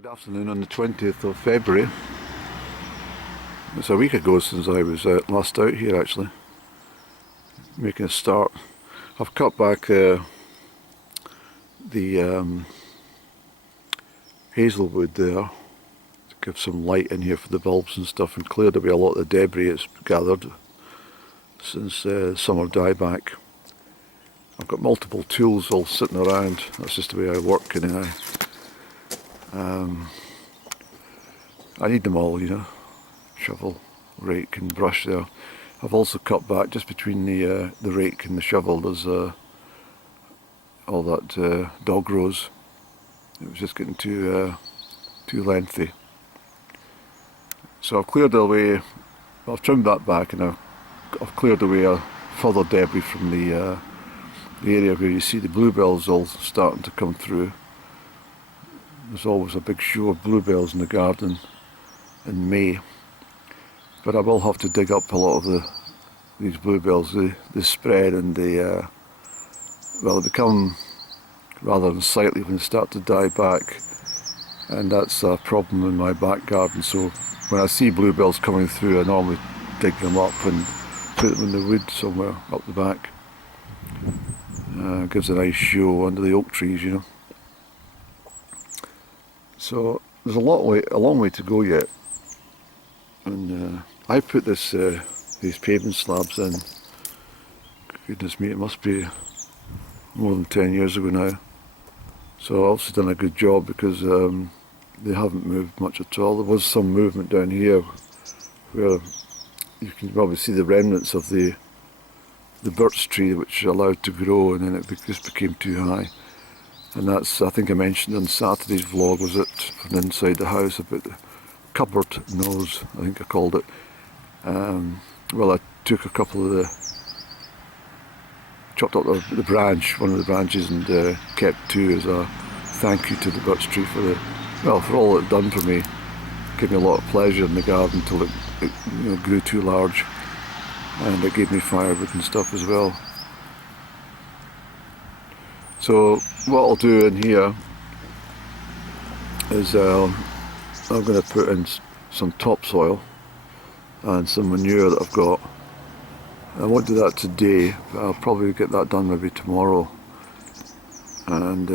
Good afternoon on the 20th of February. It's a week ago since I was last out here actually, making a start. I've cut back the hazelwood there to give some light in here for the bulbs and stuff, and cleared away a lot of the debris it's gathered since summer dieback. I've got multiple tools all sitting around. That's just the way I work anyway. I need them all, you know, shovel, rake and brush there. I've also cut back just between the rake and the shovel. There's all that dog rose. It was just getting too lengthy. So I've cleared away, I've trimmed that back, and I've cleared away further debris from the area where you see the bluebells all starting to come through. There's always a big show of bluebells in the garden in May, but I will have to dig up a lot of these bluebells. They spread and they become rather unsightly when they start to die back, and that's a problem in my back garden. So when I see bluebells coming through, I normally dig them up and put them in the wood somewhere up the back. Gives a nice show under the oak trees, you know. So there's a long way to go yet, and I put these pavement slabs in. Goodness me, it must be more than 10 years ago now. So I've also done a good job, because they haven't moved much at all. There was some movement down here where you can probably see the remnants of the birch tree which allowed to grow, and then it just became too high. And that's, I think I mentioned on Saturday's vlog, was it, from inside the house, about the cupboard nose, I think I called it. Well, I took a couple of chopped up the branch, one of the branches, and kept two as a thank you to the birch tree for all it done for me. It gave me a lot of pleasure in the garden until it grew too large, and it gave me firewood and stuff as well. So what I'll do in here is I'm going to put in some topsoil and some manure that I've got. I won't do that today, but I'll probably get that done maybe tomorrow, and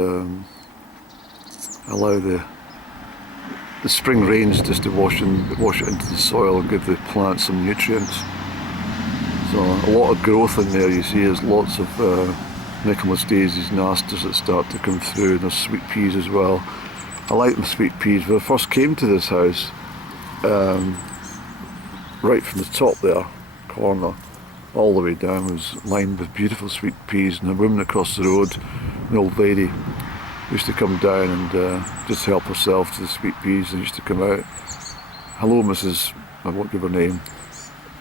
allow the spring rains just to wash it into the soil and give the plants some nutrients. So a lot of growth in there. You see there's lots of Michaelmas daisies and asters that start to come through, and there's sweet peas as well. I like them sweet peas. When I first came to this house, right from the top there, corner, all the way down was lined with beautiful sweet peas, and a woman across the road, an old lady, used to come down and just help herself to the sweet peas, and used to come out. Hello Mrs, I won't give her name.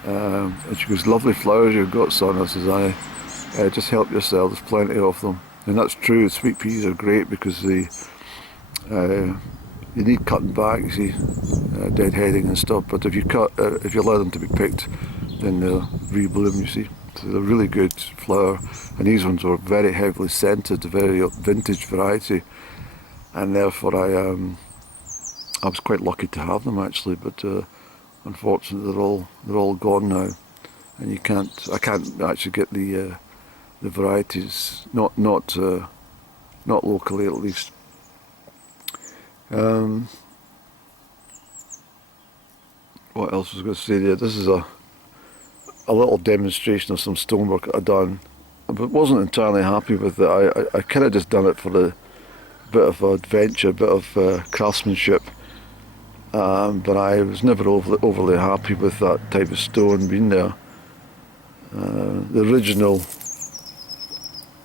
And she goes, lovely flowers you've got, son. I says, aye. Just help yourself, there's plenty of them. And that's true, sweet peas are great because they you need cutting back, you see, deadheading and stuff, but if you allow them to be picked, then they'll rebloom, you see. So they're really good flower, and these ones were very heavily scented, a very vintage variety, and therefore I was quite lucky to have them actually, but unfortunately they're all gone now, and I can't actually get the varieties, not locally at least. What else was I going to say there? This is a little demonstration of some stonework that I've done, but wasn't entirely happy with it. I kind of just done it for a bit of adventure, a bit of craftsmanship, but I was never overly happy with that type of stone being there. The original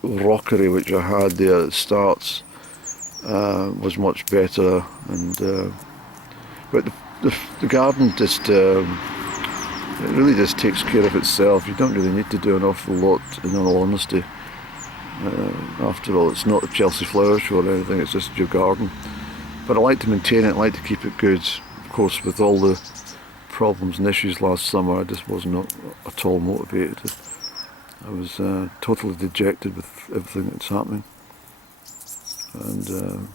rockery which I had there at the starts was much better, and but the garden just it really just takes care of itself. You don't really need to do an awful lot, in all honesty. After all, it's not the Chelsea Flower Show or anything, it's just your garden. But I like to maintain it, I like to keep it good. Of course, with all the problems and issues last summer, I just was not at all motivated. I was totally dejected with everything that's happening, and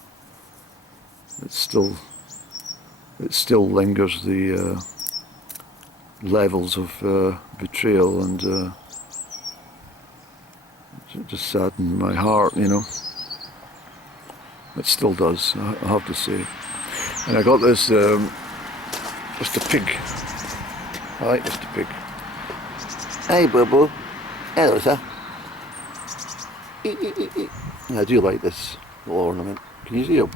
it's still it still lingers, the levels of betrayal, and it just saddened my heart, you know. It still does, I have to say. And I got this Mr. Pig. I like Mr. Pig. Hey, Bobo. Hello, sir. I do like this little ornament. Can you see him?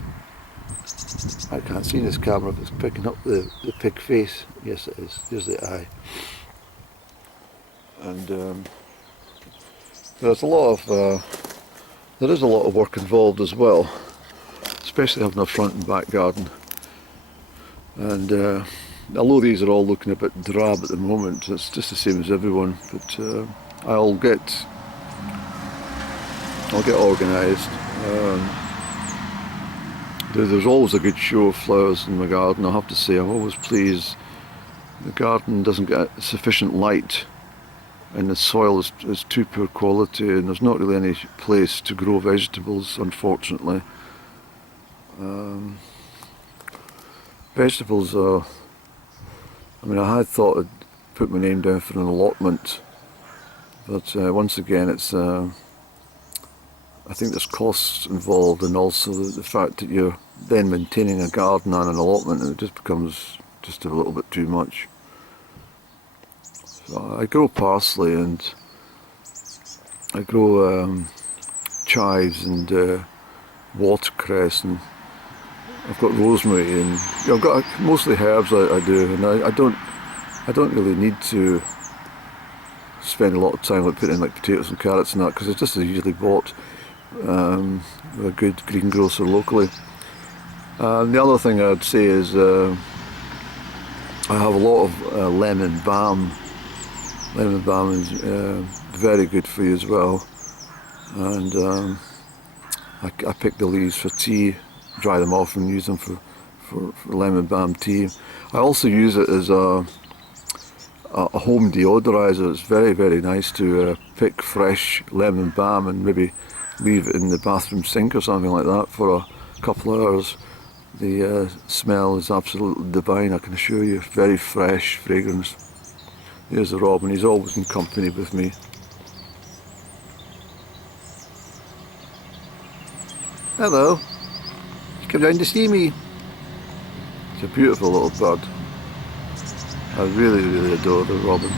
I can't see in this camera if it's picking up the pig face. Yes, it is. There's the eye. And there's a lot of there is a lot of work involved as well, especially having a front and back garden. And although these are all looking a bit drab at the moment, it's just the same as everyone. But I'll get organised. There's always a good show of flowers in my garden, I have to say. I'm always pleased. The garden doesn't get sufficient light, and the soil is too poor quality, and there's not really any place to grow vegetables, unfortunately. Vegetables are, I mean, I had thought I'd put my name down for an allotment, but once again it's I think there's costs involved, and also the fact that you're then maintaining a garden and an allotment, and it just becomes just a little bit too much. So I grow parsley, and I grow chives and watercress, and I've got rosemary, and I've got mostly herbs I do, and I don't really need to spend a lot of time like putting in like potatoes and carrots and that, because it's just usually bought with a good greengrocer locally. The other thing I'd say is I have a lot of lemon balm. Lemon balm is very good for you as well, and I pick the leaves for tea, dry them off and use them for lemon balm tea. I also use it as a home deodorizer. It's very, very nice to pick fresh lemon balm and maybe leave it in the bathroom sink or something like that for a couple of hours. The smell is absolutely divine, I can assure you. Very fresh fragrance. Here's the robin, he's always in company with me. Hello, you come down to see me. It's a beautiful little bird. I really, really adore the robin.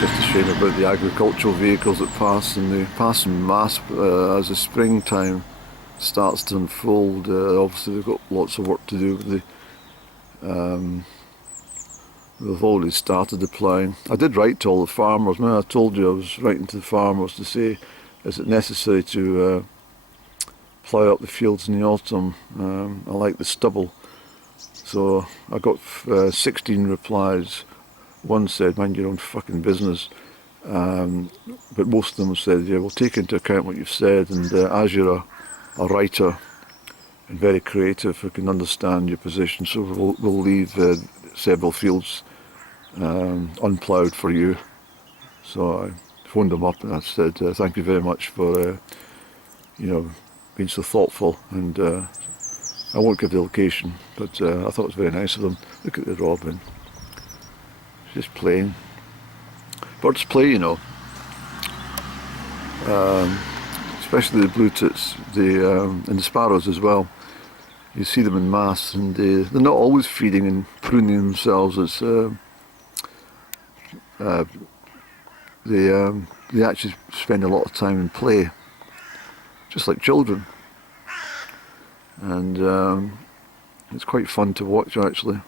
Just a shame about the agricultural vehicles that pass, and they pass en masse as the springtime starts to unfold. Obviously they've got lots of work to do with the they've already started the ploughing. I did write to all the farmers. Now I told you I was writing to the farmers to say, is it necessary to plough up the fields in the autumn? I like the stubble. So I got 16 replies. One said, mind your own fucking business. But most of them said, yeah, we'll take into account what you've said, and as you're a writer and very creative, we can understand your position, so we'll leave several fields unploughed for you. So I phoned them up and I said, thank you very much for being so thoughtful, and I won't give the location, but I thought it was very nice of them. Look at the robin. Just playing. Birds play, you know. Especially the blue tits, and the sparrows as well. You see them in mass, and they're not always feeding and pruning themselves. It's they actually spend a lot of time in play, just like children, and it's quite fun to watch actually.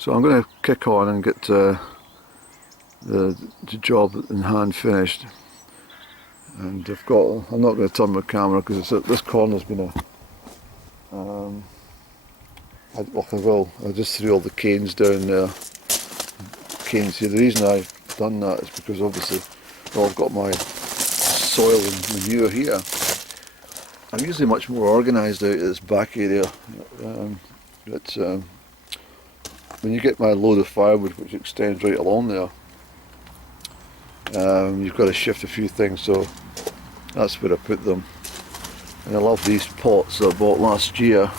So I'm going to kick on and get the job in hand finished, and I'm not going to turn my camera because this corner's been I just threw all the canes down there. Canes here. The reason I've done that is because obviously, I've got my soil and manure here. I'm usually much more organised out at this back area, but when you get my load of firewood, which extends right along there, you've got to shift a few things, so that's where I put them. And I love these pots that I bought last year.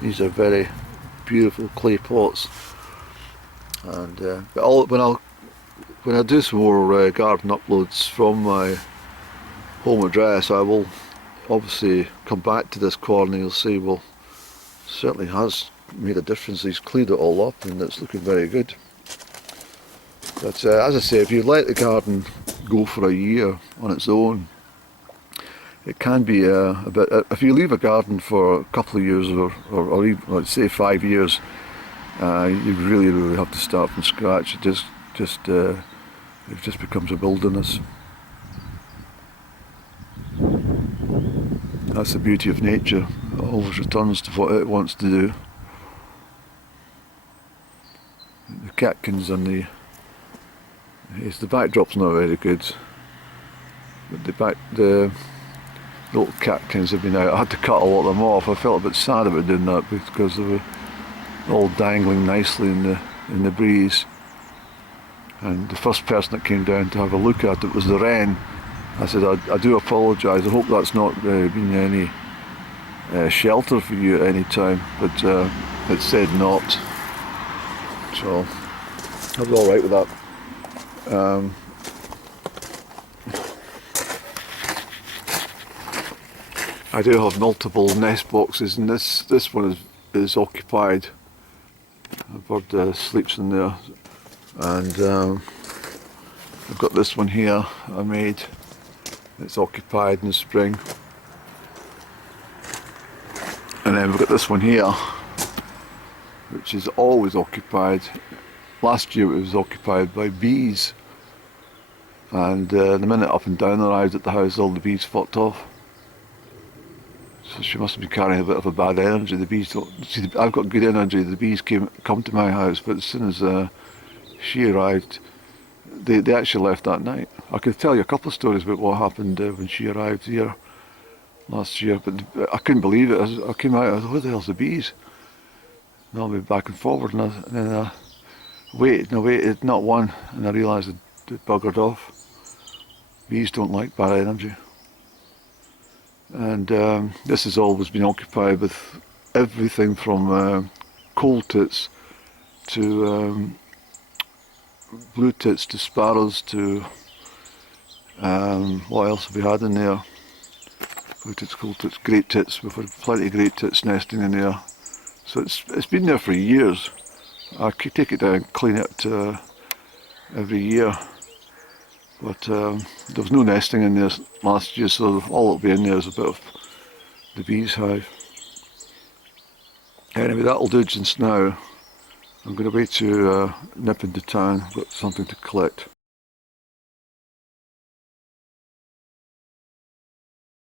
These are very beautiful clay pots. And but when I do some more garden uploads from my home address, I will obviously come back to this corner and you'll see, well, certainly has made a difference. He's cleared it all up and it's looking very good. But as I say, if you let the garden go for a year on its own, it can be a bit. If you leave a garden for a couple of years, or even, let's say 5 years, you really have to start from scratch. It just becomes a wilderness. That's the beauty of nature. It always returns to what it wants to do. The catkins and the backdrop's not very good, but the little catkins have been out. I had to cut a lot of them off. I felt a bit sad about doing that because they were all dangling nicely in the breeze. And the first person that came down to have a look at it was the wren. I said, I do apologise. I hope that's not been any shelter for you at any time, but it said not. So I was all right with that. I do have multiple nest boxes, and this one is occupied. A bird sleeps in there, and I've got this one here I made. It's occupied in the spring, and then we've got this one here, which is always occupied. Last year it was occupied by bees, and the minute Up and Down arrived at the house, all the bees fucked off. So she must be carrying a bit of a bad energy. The bees don't see. I've got good energy. The bees come to my house, but as soon as she arrived, they actually left that night. I could tell you a couple of stories about what happened when she arrived here last year, but I couldn't believe it. I came out, I thought, where the hell's the bees? And I'll be back and forward, and then I waited, not one, and I realised it buggered off. Bees don't like bad energy. And this has always been occupied with everything from cold tits to blue tits to sparrows to what else have we had in there? Blue tits, cold tits, great tits. We've had plenty of great tits nesting in there. So it's been there for years. I could take it down and clean it every year. But there was no nesting in there last year, so all that'll be in there is a bit of the bees' hive. Anyway, that'll do just now. I'm going to wait to nip into town. I've got something to collect.